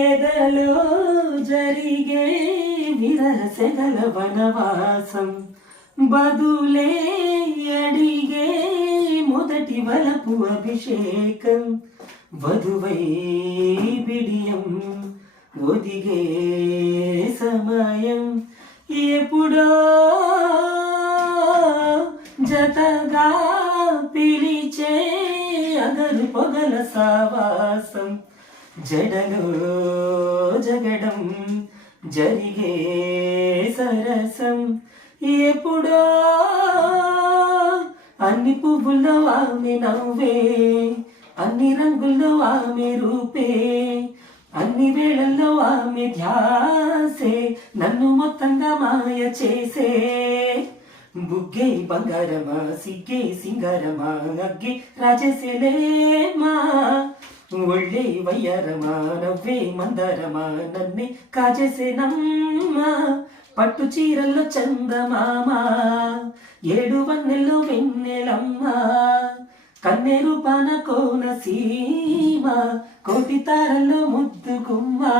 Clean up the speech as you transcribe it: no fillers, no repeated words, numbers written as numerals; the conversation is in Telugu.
ఎదలో జరిగే విరహ సెగల వనవాసం బదులే అడిగే మొదటి వలపు అభిషేకం వధువై బిడియం ఒదిగే సమయం ఎప్పుడో జతగా పిలిచే అగరు పొగల సావాసం జడలో జగడం జరిగే సరసం ఎప్పుడో అన్ని పువ్వుల్లో ఆమె నవ్వే అన్ని రంగుల్లో ఆమె రూపే అన్ని వేళల్లో ఆమె ధ్యాసే నన్ను మొత్తంగా మాయ చేసే బుగ్గే బంగారమా సిగ్గే సింగారమా అగ్గే రాజేసేలేమా ఒళ్ళే వయ్యారమా నవ్వే మందారమా నన్నే కాజేసేనమ్మా పట్టు చీరల్లో చందమామా ఏడు వన్నెల్లో వెన్నెలమ్మా కన్నెరు పాన కోన సీమ కోటి తారల్లో ముద్దు గుమ్మా